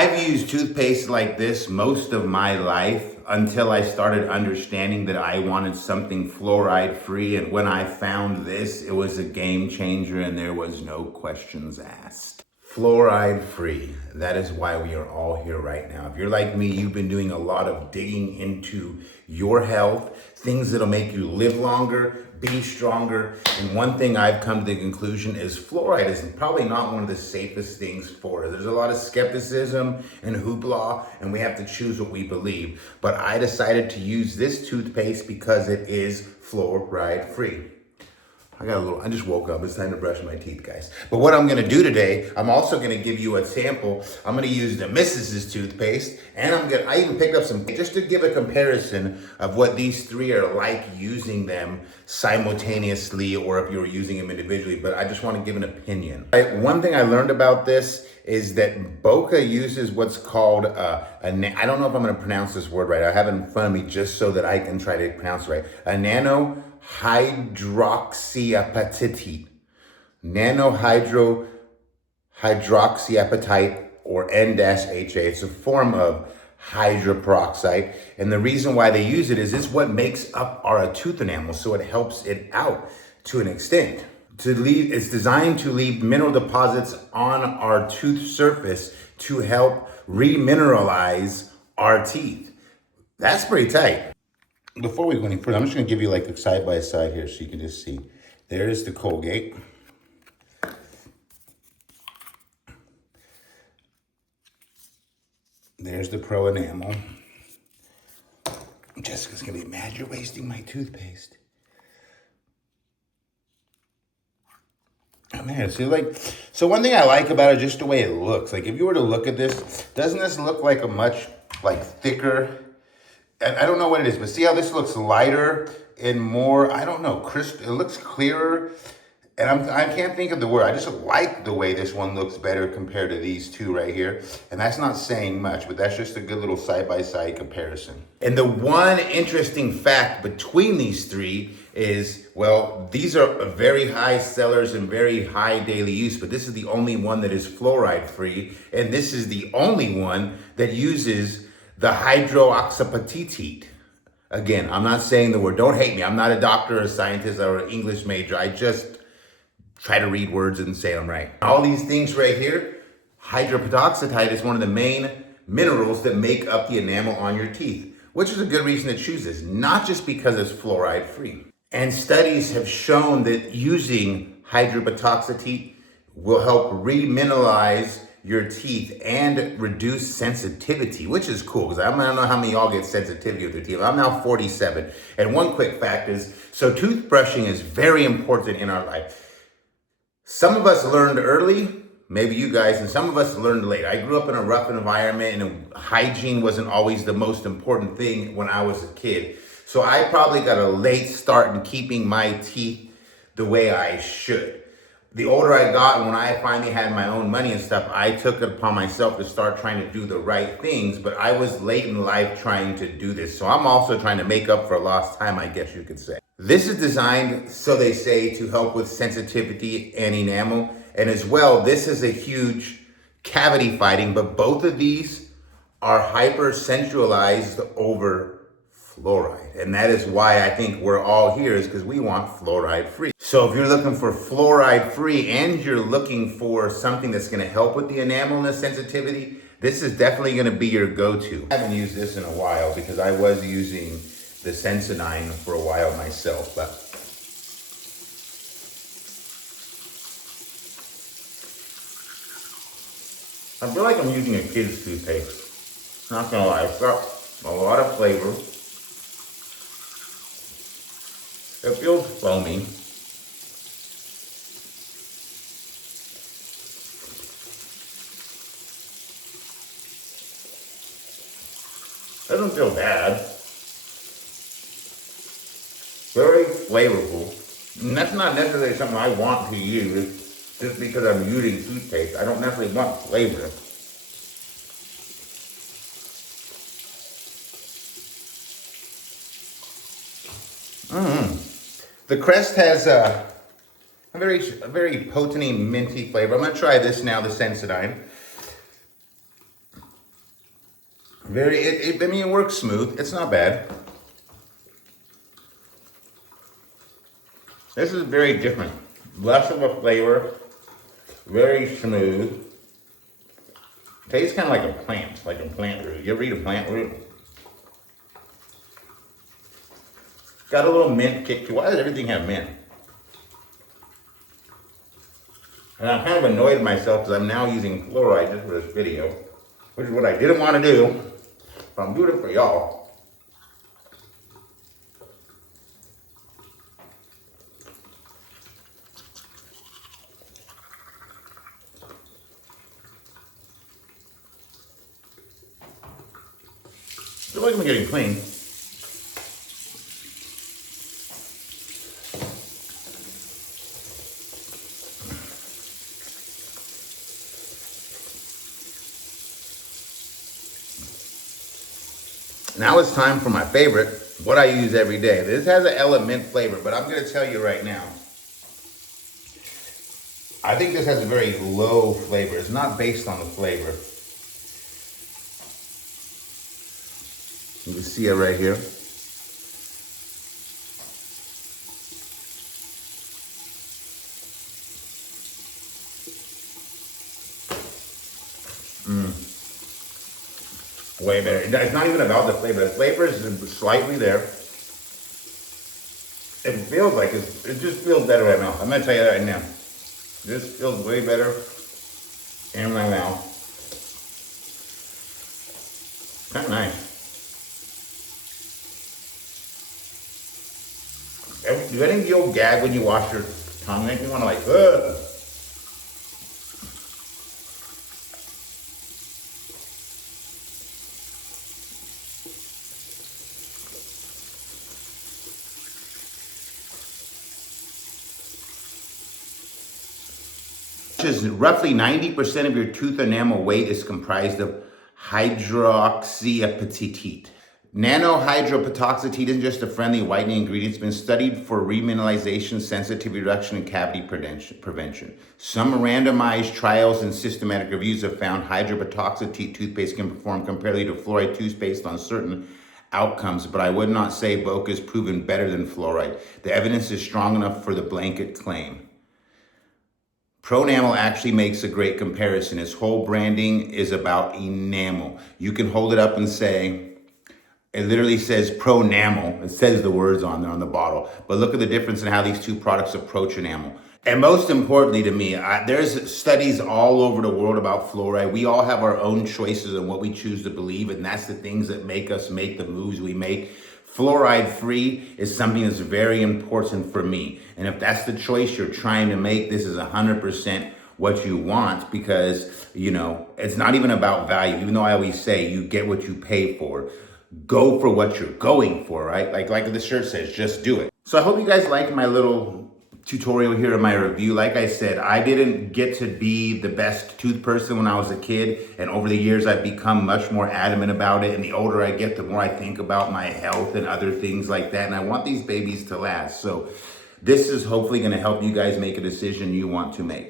I've used toothpaste like this most of my life until I started understanding that I wanted something fluoride free. And when I found this, it was a game changer and there was no questions asked. Fluoride free. That is why we are all here right now. If you're like me, you've been doing a lot of digging into your health, things that'll make you live longer, be stronger. And one thing I've come to the conclusion is fluoride is probably not one of the safest things for us. There's a lot of skepticism and hoopla, and we have to choose what we believe. But I decided to use this toothpaste because it is fluoride free. I just woke up. It's time to brush my teeth, guys. But what I'm gonna do today, I'm also gonna give you a sample. I'm gonna use the Mrs.'s toothpaste, and I even picked up some, just to give a comparison of what these three are like using them simultaneously, or if you were using them individually, but I just wanna give an opinion. One thing I learned about this is that Boka uses what's called I don't know if I'm gonna pronounce this word right. I have it in front of me just so that I can try to pronounce it right. A nanohydroxyapatite. Nanohydroxyapatite, or N-HA. It's a form of hydroperoxide. And the reason why they use it is it's what makes up our tooth enamel, so it helps it out to an extent. It's designed to leave mineral deposits on our tooth surface to help remineralize our teeth. That's pretty tight. Before we go any further, I'm just gonna give you like a side by side here so you can just see. There's the Colgate. There's the Pro Enamel. Jessica's gonna be mad you're wasting my toothpaste. Oh man, so one thing I like about it, just the way it looks. Like if you were to look at this, doesn't this look like a much thicker, I don't know what it is, but see how this looks lighter and more, I don't know, crisp. It looks clearer, and I can't think of the word. I just like the way this one looks better compared to these two right here. And that's not saying much, but that's just a good little side-by-side comparison. And the one interesting fact between these three is, well, these are very high sellers and very high daily use, but this is the only one that is fluoride free, and this is the only one that uses the hydroxyapatite. Again, I'm not saying the word, don't hate me. I'm not a doctor or a scientist or an English major. I just try to read words and say them right. All these things right here, hydroperoxide is one of the main minerals that make up the enamel on your teeth, which is a good reason to choose this, not just because it's fluoride free. And studies have shown that using hydroperoxide will help remineralize your teeth and reduce sensitivity, which is cool, because I don't know how many of y'all get sensitivity with their teeth. I'm now 47. And one quick fact is, so toothbrushing is very important in our life. Some of us learned early, maybe you guys, and some of us learned late. I grew up in a rough environment, and hygiene wasn't always the most important thing when I was a kid. So I probably got a late start in keeping my teeth the way I should. The older I got, and when I finally had my own money and stuff, I took it upon myself to start trying to do the right things, but I was late in life trying to do this. So I'm also trying to make up for lost time, I guess you could say. This is designed, so they say, to help with sensitivity and enamel. And as well, this is a huge cavity fighting, but both of these are hyper centralized over fluoride. And that is why I think we're all here, is because we want fluoride free. So if you're looking for fluoride free and you're looking for something that's gonna help with the enamel and the sensitivity, this is definitely gonna be your go-to. I haven't used this in a while because I was using the Sensodyne for a while myself, but I feel like I'm using a kid's toothpaste. Not gonna lie, it's got a lot of flavor. It feels foamy. Doesn't feel bad. Very flavorful. And that's not necessarily something I want to use just because I'm using toothpaste. I don't necessarily want flavor. The Crest has a very potent minty flavor. I'm gonna try this now, the Sensodyne. I mean, it works smooth. It's not bad. This is very different. Less of a flavor, very smooth. Tastes kind of like a plant root. You ever eat a plant root? Got a little mint kick to it. Why does everything have mint? And I'm kind of annoyed at myself because I'm now using fluoride just for this video, which is what I didn't want to do, but I'm doing it for y'all. I feel like I'm getting clean. Now it's time for my favorite, what I use every day. This has an element flavor, but I'm going to tell you right now, I think this has a very low flavor. It's not based on the flavor. You can see it right here. Way better. It's not even about the flavor. The flavor is slightly there. It feels like it just feels better right now. I'm gonna tell you that right now. This feels way better in my mouth. Kind of nice. Do any of you gag when you wash your tongue? Make me want to like, ugh. Roughly 90% of your tooth enamel weight is comprised of hydroxyapatite. Nanohydropatoxatite isn't just a friendly whitening ingredient. It's been studied for remineralization, sensitivity reduction, and cavity prevention. Some randomized trials and systematic reviews have found hydropatoxatite toothpaste can perform comparably to fluoride toothpaste on certain outcomes, but I would not say boka is proven better than fluoride. The evidence is strong enough for the blanket claim. Pronamel actually makes a great comparison. Its whole branding is about enamel. You can hold it up and say, it literally says Pronamel. It says the words on there on the bottle. But look at the difference in how these two products approach enamel. And most importantly to me, there's studies all over the world about fluoride. We all have our own choices on what we choose to believe, and that's the things that make us make the moves we make. Fluoride free is something that's very important for me. And if that's the choice you're trying to make, this is 100% what you want, because, you know, it's not even about value. Even though I always say you get what you pay for. Go for what you're going for, right? Like the shirt says, just do it. So I hope you guys liked my little tutorial here in my review. Like I said, I didn't get to be the best tooth person when I was a kid, and over the years I've become much more adamant about it, and the older I get, the more I think about my health and other things like that, and I want these babies to last. So this is hopefully going to help you guys make a decision you want to make.